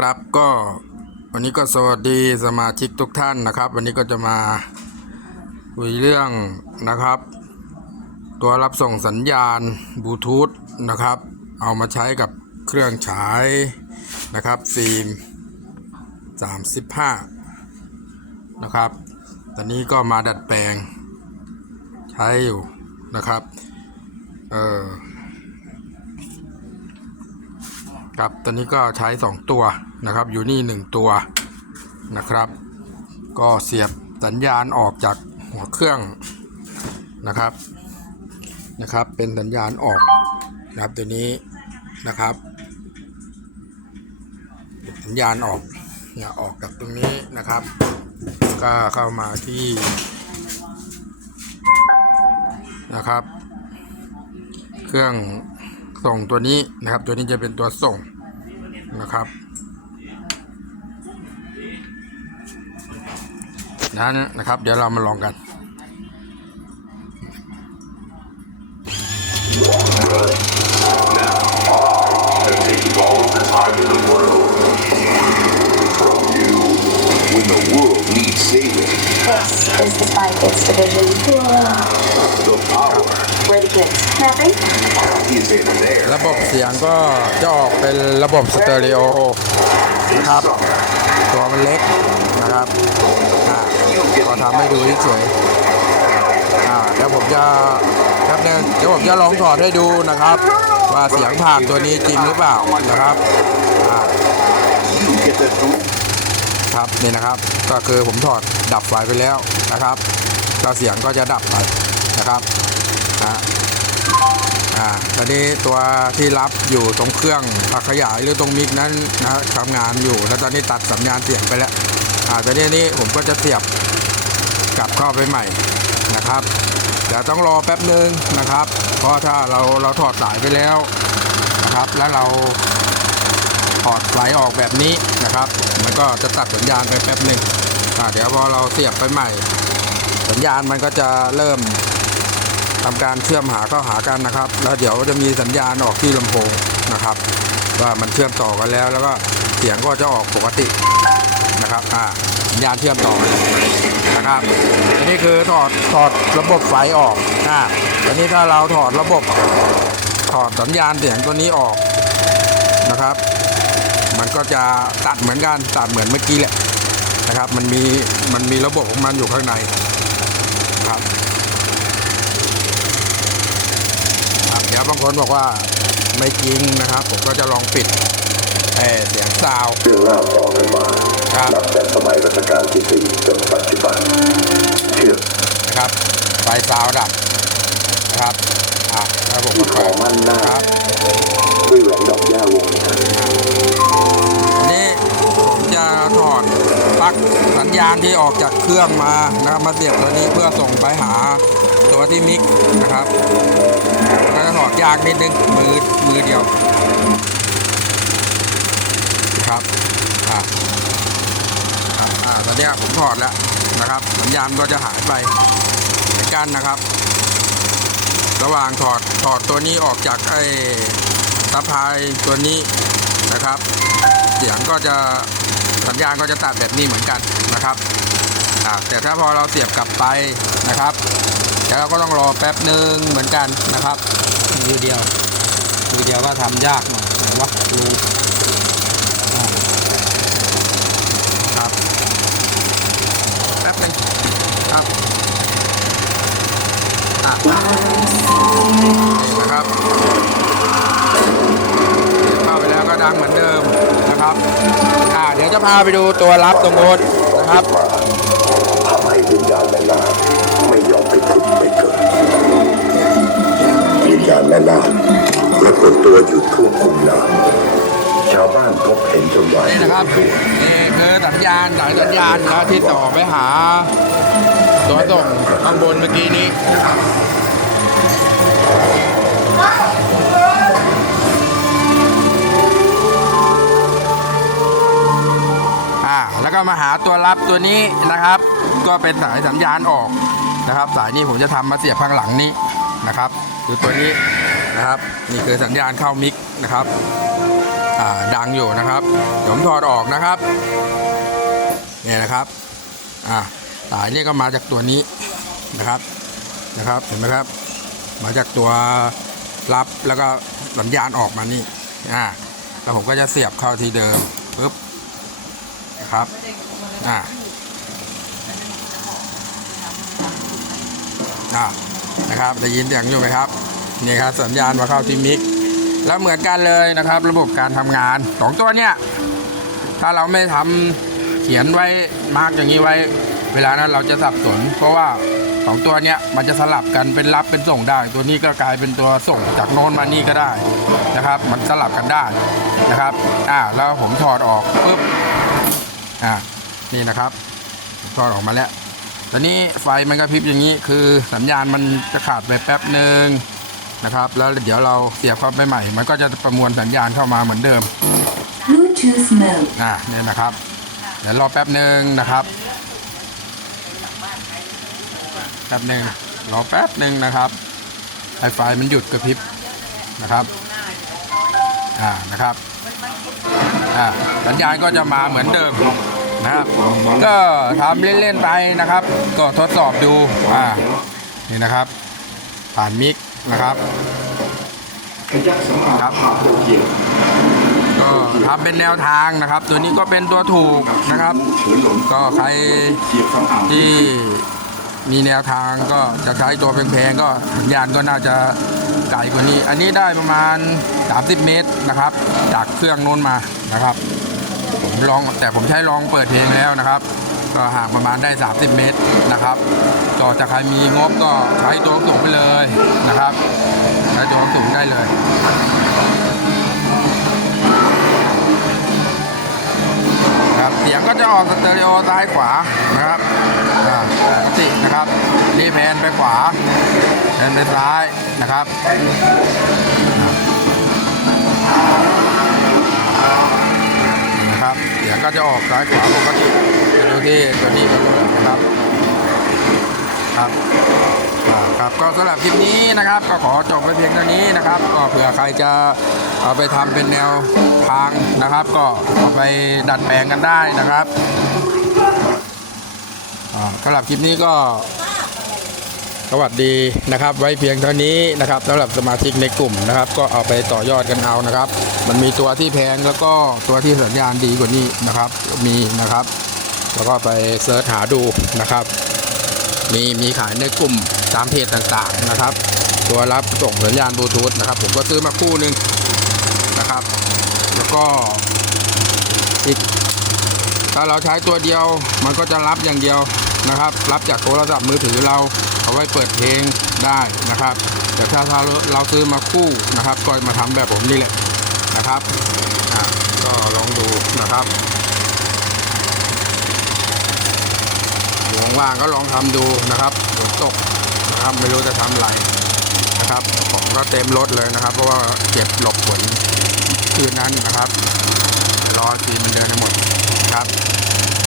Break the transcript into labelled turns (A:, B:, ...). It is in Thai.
A: ครับก็วันนี้ก็สวัสดีสมาชิกทุกท่านนะครับ วันนี้ก็จะมาคุยเรื่องนะครับ ตัวรับส่งสัญญาณบลูทูธนะครับ เอามาใช้กับเครื่องฉายนะครับฟิล์ม35 นะครับ ตอนนี้ก็มาดัดแปลง ใช้อยู่นะครับ เออ ครับตอนนี้ก็ใช้ 2 ตัวนะครับ อยู่นี่ 1 ตัวนะครับ ก็เสียบสัญญาณออกจากหัวเครื่องนะครับนะครับ เป็นสัญญาณออกนะครับตัวนี้นะครับสัญญาณออกเนี่ยออกจากตรงนี้นะครับ ก็เข้ามาที่นะครับ เครื่อง ส่งตัวนี้นะครับ ตัวนี้จะเป็นตัวส่งนะครับนั้นนะครับ เดี๋ยวเรามาลองกัน
B: the world needs saving.
C: This is the Spy Kids division.
B: The power
C: Where the kids? Nothing.
B: is in there.
A: ระบบเสียงก็จะออกเป็นระบบสเตอริโอนะครับ ตัวมันเล็กนะครับอ่าก็ทำให้ดูเฉยๆอ่าเดี๋ยวผมจะแป๊บนึงเดี๋ยวผมจะลองถอดให้ดูนะครับ ว่าเสียงผ่านตัวนี้จริงหรือเปล่านะครับ ครับนี่นะครับ ก็คือผมถอดดับไฟไปแล้วนะครับ ก็เสียงก็จะดับไปนะครับอ่าอ่าตอนนี้ตัวที่รับอยู่ตรงเครื่องปรับขยายหรือตรงมิกนั้นนะทำงานอยู่แล้วตอนนี้ตัดสัญญาณเสียงไปแล้วอ่าตอนนี้นี่ผมก็จะเสียบกลับเข้าไปใหม่นะครับเดี๋ยวต้องรอแป๊บนึงนะครับ เพราะถ้าเราเราถอดสายไปแล้วนะครับ แล้วเราถอดไฟออกแบบนี้ นะครับ มันก็จะตัดสัญญาณไปแป๊บหนึ่งอ่าเดี๋ยวพอเราเสียบไปใหม่ สัญญาณมันก็จะเริ่มทำการเชื่อมหาเข้าหากันนะครับ แล้วเดี๋ยวจะมีสัญญาณออกที่ลำโพงนะครับ ว่ามันเชื่อมต่อกันแล้ว แล้วก็เสียงก็จะออกปกตินะครับอ่าสัญญาณเชื่อมต่อนนะครับอันนี้คือถอดถอดระบบไฟออกอ่าอันนี้ถ้าเราถอดระบบถอดสัญญาณเสียงตัวนี้ออกนะครับ มันก็จะตัดเหมือนกันตัดเหมือนเมื่อกี้แหละนะครับ มันมีมันมีระบบของมันอยู่ข้างในครับครับเดี๋ยวบางคนบอกว่าไม่จริงนะครับ ผมก็จะลองปิดเอ่อเสียงซาวด์
B: เรื่องเล่าต่อกันมา
A: ครับ
B: นับแต่สมัยรัชกาลที่สี่จนปัจจุบันเชื่อ
A: นะครับไฟซาวด์ดับนะครับอะแล้วผมก็
B: ข
A: เปิ
B: อ
A: ด
B: มั่นหน้า
A: ครับ
B: อ
A: อกจากเครื่องมานะครับมาเสียบตัวนี้เพื่อส่งไปหาตัวที่มิกนะครับก็จะถอดยากนิดนึงมือมือเดียวครับอ่าอ่าตอนนี้ผมถอดแล้วนะครับสัญญาณก็จะหายไปเหมือนกันนะครับ ระหว่างถอดถอดตัวนี้ออกจากไอ้สะพายตัวนี้นะครับ เสียงก็จะ สัญญาณก็จะตัดแบบนี้เหมือนกันนะครับอ่าแต่ถ้าพอเราเสียบกลับไปนะครับแล้วเราก็ต้องรอแป๊บหนึ่งเหมือนกันนะครับมือเดียวมือเดียวก็ทำยากหน่อยแต่ว่าดู จะพาไปดูตัวรับตรงโน้นนะครับ
B: ทำให้วิญญาณแม่นาคไม่ยอมไปผุดไปเกิดวิญญาณแม่นาคปรากฏตัวอยู่ทั่วคุมนาชาวบ้านพบเห็นจนวาย
A: นี่นะครับนี่คือสัญญาณสายสัญญาณนะที่ต่อไปหาตัวส่งข้างบนเมื่อกี้นี้นะครับ ก็มาหาตัวรับตัวนี้นะครับ ก็เป็นสายสัญญาณออกนะครับ สายนี้ผมจะทำมาเสียบข้างหลังนี้นะครับคือตัวนี้นะครับนี่คือสัญญาณเข้ามิกนะครับดังอยู่นะครับเดี๋ยวผมถอดออกนะครับเนี่ยนะครับอ่าสายนี่ก็มาจากตัวนี้นะครับนะครับเห็นไหมครับ มาจากตัวรับแล้วก็สัญญาณออกมานี่อ่าแล้วผมก็จะเสียบเข้าที่เดิมปึ๊บนะครับ อ่าอ่านะครับได้ยินเสียงอยู่ไหมครับนี่ครับสัญญาณมาเข้าที่มิกแล้วเหมือนกันเลยนะครับ ระบบการทำงานสองตัวเนี่ยถ้าเราไม่ทำเขียนไว้มาร์กอย่างนี้ไว้ เวลานั้นเราจะสับสน เพราะว่าสองตัวเนี้ยมันจะสลับกันเป็นรับเป็นส่งได้ ตัวนี้ก็กลายเป็นตัวส่งจากโน้นมานี่ก็ได้นะครับ มันสลับกันได้นะครับอ่าแล้วผมถอดออกปุ๊บอ่า นี่นะครับถอดออกมาแล้วตอนนี้ไฟมันกระพริบอย่างนี้ คือสัญญาณมันจะขาดไปแป๊บหนึ่งนะครับ แล้วเดี๋ยวเราเสียบเข้าไปใหม่ มันก็จะประมวลสัญญาณเข้ามาเหมือนเดิม
D: Bluetooth mode.
A: อ่าเนี่ยนะครับ เดี๋ยวรอแป๊บหนึ่งนะครับแป๊บหนึ่งรอแป๊บหนึ่งนะครับไฟไฟมันหยุดกระพริบนะครับอ่านะครับอ่าสัญญาณก็จะมาเหมือนเดิม นะก็ทำเล่นๆไปนะครับ ก็ทดสอบดูอ่านี่นะครับ ผ่านมิกนะครับครับก็ทำเป็นแนวทางนะครับ ตัวนี้ก็เป็นตัวถูกนะครับ ก็ใครที่มีแนวทางก็จะใช้ตัวแพงๆก็สัญญาณก็น่าจะไกลกว่านี้ อันนี้ได้ประมาณ 30 เมตรนะครับ จากเครื่องโน้นมานะครับ ผมลองแต่ผมใช้ลองเปิดเพลงแล้วนะครับ ก็ห่างประมาณได้ 30 เมตรนะครับก็จะใครมีงบก็ใช้ตัวสูงไปเลยนะครับใช้ตัวสูงได้เลยครับเสียงก็จะออกสเตอริโอซ้ายขวานะครับอ่าปกตินะครับนี่แพนไปขวาแพนไปซ้ายนะครับ ก็จะออกซ้ายขวาปกติจะดูที่ตัวนี้กันเลยนะครับครับครับก็สำหรับคลิปนี้นะครับ ก็ขอจบไปเพียงเท่านี้นะครับ ก็เผื่อใครจะเอาไปทำเป็นแนวทางนะครับ ก็เอาไปดัดแปลงกันได้นะครับสำหรับคลิปนี้ก็สวัสดีนะครับ ไว้เพียงเท่านี้นะครับสำหรับสมาชิกในกลุ่มนะครับ ก็เอาไปต่อยอดกันเอานะครับ มันมีตัวที่แพงแล้วก็ตัวที่สัญญาณดีกว่านี้นะครับ มีนะครับ แล้วก็ไปเสิร์ชหาดูนะครับ มีมีขายในกลุ่มตามเพจต่างๆนะครับ ตัวรับส่งสัญญาณบลูทูธนะครับ ผมก็ซื้อมาคู่หนึ่งนะครับ แล้วก็อีกถ้าเราใช้ตัวเดียวมันก็จะรับอย่างเดียวนะครับ รับจากโทรศัพท์มือถือเราเอาไว้เปิดเพลงได้นะครับแต่ถ้าเราเราซื้อมาคู่นะครับก็มาทำแบบผมนี่แหละ นะครับอะก็ลองดูนะครับอยู่ว่างๆก็ลองทำดูนะครับฝนตกนะครับไม่รู้จะทำอะไรนะครับของก็เต็มรถเลยนะครับ เพราะว่าเก็บหลบฝนคืนนั้นนะครับ รอซีมันเดินให้หมดครับ